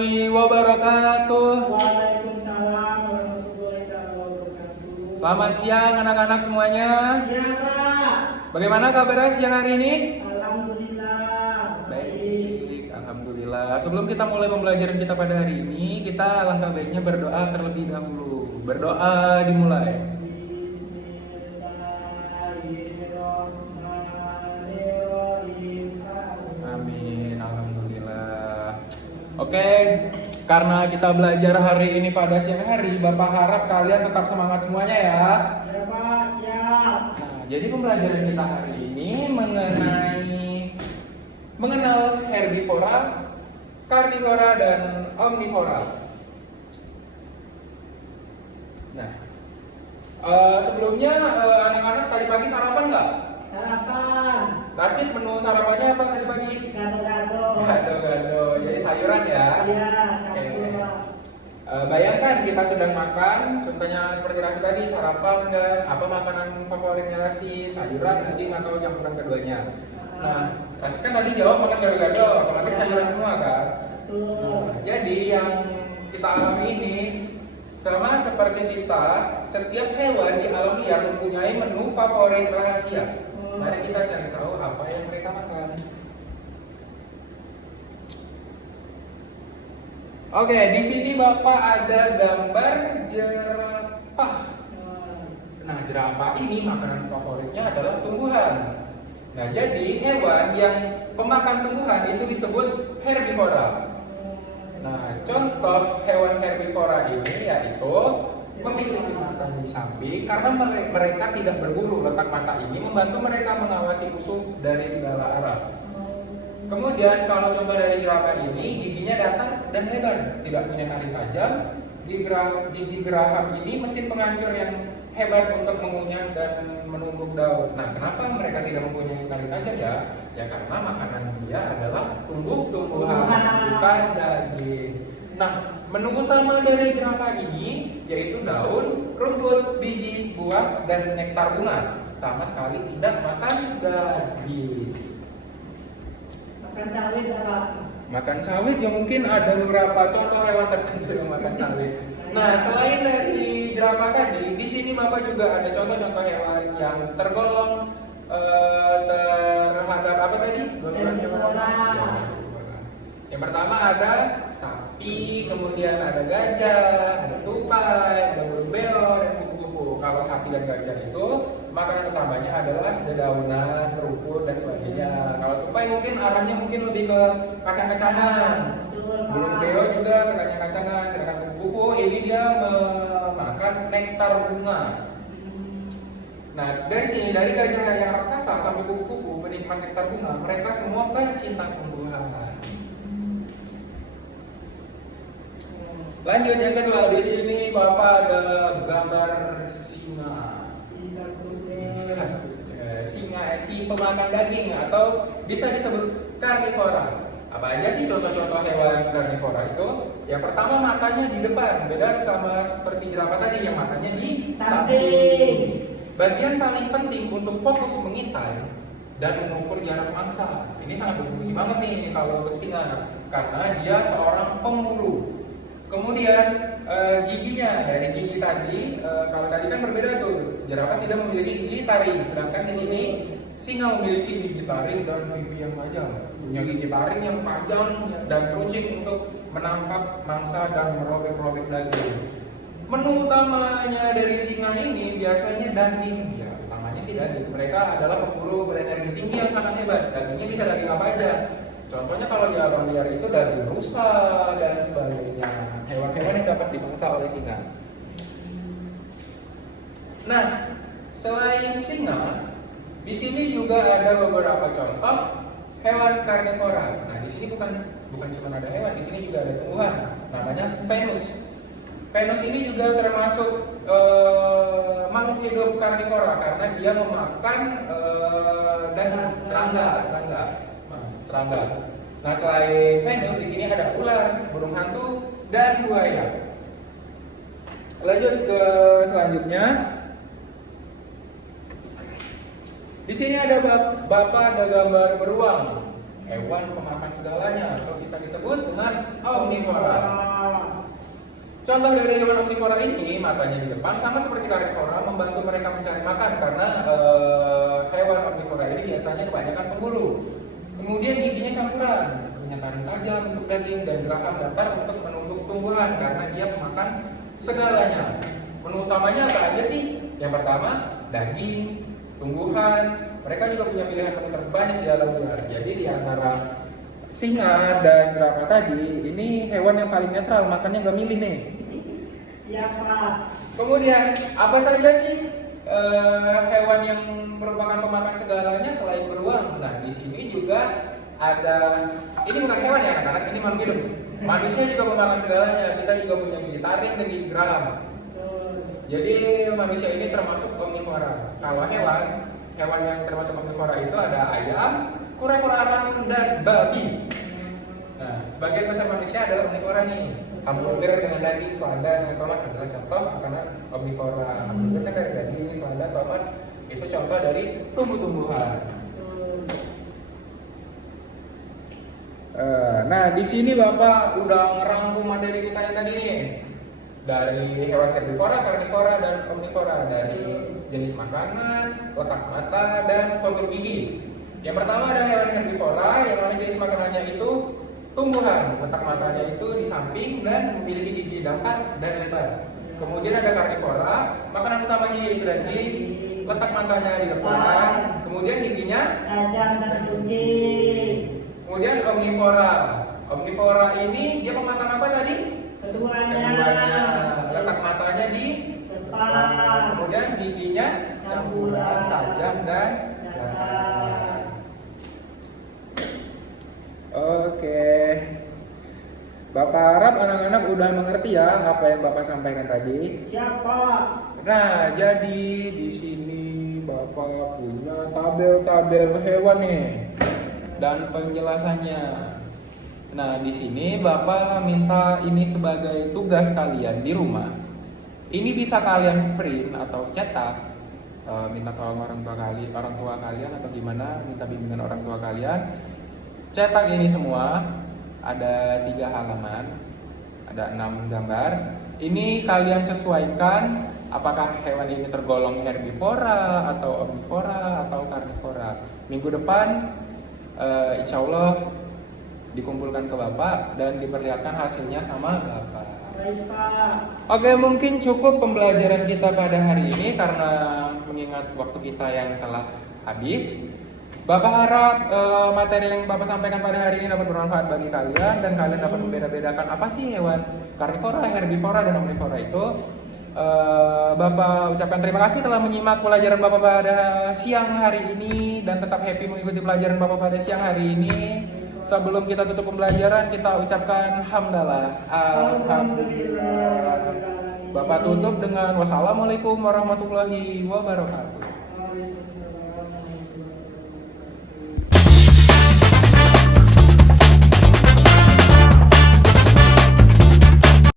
warahmatullahi wabarakatuh. Waalaikumsalam warahmatullahi wabarakatuh. Selamat siang anak-anak semuanya. Siang, Pak. Bagaimana kabarnya siang hari ini? Alhamdulillah. Baik, alhamdulillah. Sebelum kita mulai pembelajaran kita pada hari ini, kita alangkah baiknya berdoa terlebih dahulu. Berdoa dimulai. Bismillahirrahmanirrahim. Amin, alhamdulillah. Oke, karena kita belajar hari ini pada siang hari, Bapak harap kalian tetap semangat semuanya ya. Ya, Pak, siap. Nah, jadi pembelajaran kita hari ini mengenal herbivora, karnivora, dan omnivora. Nah, sebelumnya anak-anak tadi pagi sarapan nggak? Sarapan. Rasid, menu sarapannya apa tadi pagi? Gado-gado. Gado-gado, jadi sayuran ya? Iya, Oke. satu, Pak. Bayangkan kita sedang makan, contohnya seperti Rasid tadi, sarapan kan? Apa makanan favoritnya Rasid? Sayuran, daging, atau campuran keduanya? Nah, Rasid kan tadi jawab makan gado-gado, otomatis sayuran semua kan? Betul. Jadi yang kita alami ini sama seperti kita, setiap hewan di alam liar mempunyai menu favorit rahasia. Mari kita cari tahu apa yang mereka makan. Oke, di sini Bapak ada gambar jerapah. Nah, jerapah ini makanan favoritnya adalah tumbuhan. Nah, jadi hewan yang pemakan tumbuhan itu disebut herbivora. Nah, contoh hewan herbivora ini yaitu memiliki mata di samping karena mereka tidak berburu. Letak mata ini membantu mereka mengawasi musuh dari segala arah. Kemudian kalau contoh dari jerapah ini, giginya datar dan lebar, tidak punya taring tajam. Gigi geraham ini mesin penghancur yang hebat untuk mengunyah dan menumbuk daun. Nah, kenapa mereka tidak mempunyai taring tajam ya? Ya karena makanan dia adalah tumbuh-tumbuhan, bukan daging. Nah, menu utama dari jerapah ini yaitu daun, rumput, biji, buah, dan nektar bunga. Sama sekali tidak makan daging. Makan sawit, Pak. Makan sawit ya mungkin ada beberapa contoh hewan tertentu yang makan sawit. Nah, selain dari jerapah tadi, di sini Bapak juga ada contoh-contoh hewan yang tergolong terhadap apa tadi? Golongan hewan apa? Yang pertama ada sapi, kemudian ada gajah, ada tupai, ada burung beo, dan kupu-kupu. Kalau sapi dan gajah itu makanan utamanya adalah dedaunan, rumput, dan sebagainya. Kalau tupai mungkin arahnya lebih ke kacang-kacangan. Burung beo juga ke kacang-kacangan. Sedangkan kupu-kupu ini dia memakan nektar bunga. Nah, dari sini dari gajah yang raksasa sampai kupu-kupu penikmat nektar bunga, mereka semua pencinta tumbuhan. Lanjut yang kedua, di sini Bapak ada gambar singa. Si pemakan daging atau bisa disebut karnivora. Apa aja sih contoh-contoh hewan karnivora itu? Yang pertama makannya di depan, beda sama seperti jerapah tadi yang makannya di samping. Bagian paling penting untuk fokus mengintai dan mengukur jarak mangsa. Ini sangat berfungsi banget nih kalau untuk singa, karena dia seorang pemburu. Kemudian giginya dari gigi tadi, kalau tadi kan berbeda tuh, jerapah tidak memiliki gigi taring, sedangkan di sini singa memiliki gigi taring dan pipi yang panjang, punya gigi taring yang panjang dan runcing untuk menangkap mangsa dan merobek-robek daging. Menu utamanya dari singa ini biasanya daging, ya utamanya sih daging. Mereka adalah pemburu berenergi tinggi yang sangat hebat. Dagingnya bisa daging apa aja. Contohnya kalau di alam liar itu daging rusa dan sebagainya, hewan-hewan yang dapat dimangsa oleh singa. Nah, selain singa, di sini juga ada beberapa contoh hewan karnivora. Nah, di sini bukan cuma ada hewan, di sini juga ada tumbuhan, namanya Venus. Venus ini juga termasuk makhluk hidup karnivora karena dia memakan daging serangga. Nah, selain Venus di sini ada ular, burung hantu, dan buaya. Lanjut ke selanjutnya. Di sini ada Bapak ada gambar beruang. hewan pemakan segalanya atau bisa disebut dengan omnivora. Contoh dari hewan omnivora ini, matanya di depan sama seperti karnivora membantu mereka mencari makan karena hewan omnivora ini biasanya kebanyakan pemburu. Kemudian giginya campuran, punya taring tajam untuk daging dan geraham datar untuk menumbuk tumbuhan karena dia pemakan segalanya. Menu utamanya apa aja sih? Yang pertama, daging, tumbuhan. Mereka juga punya pilihan menu terbanyak di alam liar. Jadi di antara singa dan jerapah tadi, ini hewan yang paling netral, makannya nggak milih nih. Siapa? Kemudian, apa saja sih hewan yang merupakan pemakan segalanya selain beruang? Nah, di sini juga ada, ini bukan hewan ya anak-anak, ini makhluk hidup. Manusia juga pemakan segalanya, kita juga punya gigi taring dan gigi geraham. Jadi manusia ini termasuk omnivora. Kalau hewan yang termasuk omnivora itu ada ayam, kura-kura rangung, dan babi. Nah, sebagian besar manusia adalah omnivora nih. Hamburger dengan daging, selada, dengan tomat adalah contoh makanan omnivora. Hamburger dari daging, selada, tomat itu contoh dari tumbuh-tumbuhan. Nah, di sini Bapak udah ngerangkum materi kita yang tadi nih. Dari hewan herbivora, karnivora, dan omnivora, dari jenis makanan, letak mata, dan kontur gigi. Yang pertama ada hewan herbivora, yang mana jenis makanannya itu tumbuhan, letak matanya itu di samping dan memiliki gigi datar dan lebar. Kemudian ada karnivora, makanan utamanya yaitu daging, letak matanya di depan, kemudian giginya tajam dan kuncing. Kemudian omnivora ini dia pemakan apa tadi? Keduanya. Letak matanya di depan. Kemudian giginya campuran, tajam dan datar. Oke. Bapak harap anak-anak udah mengerti ya apa yang Bapak sampaikan tadi. Siapa? Nah, jadi di sini Bapak punya tabel-tabel hewan nih dan penjelasannya. Nah, di sini Bapak minta ini sebagai tugas kalian di rumah. Ini bisa kalian print atau cetak. Minta tolong orang tua kalian atau gimana, minta bimbingan orang tua kalian. Cetak ini semua, ada 3 halaman, ada 6 gambar. Ini kalian sesuaikan apakah hewan ini tergolong herbivora atau omnivora atau karnivora. Minggu depan insya Allah dikumpulkan ke Bapak dan diperlihatkan hasilnya sama Bapak. Baik, Pak. Oke, mungkin cukup pembelajaran kita pada hari ini karena mengingat waktu kita yang telah habis. Bapak harap materi yang Bapak sampaikan pada hari ini dapat bermanfaat bagi kalian dan kalian dapat membeda-bedakan apa sih hewan karnivora, herbivora, dan omnivora itu. Bapak ucapkan terima kasih telah menyimak pelajaran Bapak pada siang hari ini dan tetap happy mengikuti pelajaran Bapak pada siang hari ini. Sebelum kita tutup pembelajaran, kita ucapkan hamdalah. Alhamdulillah. Bapak tutup dengan wassalamualaikum warahmatullahi wabarakatuh.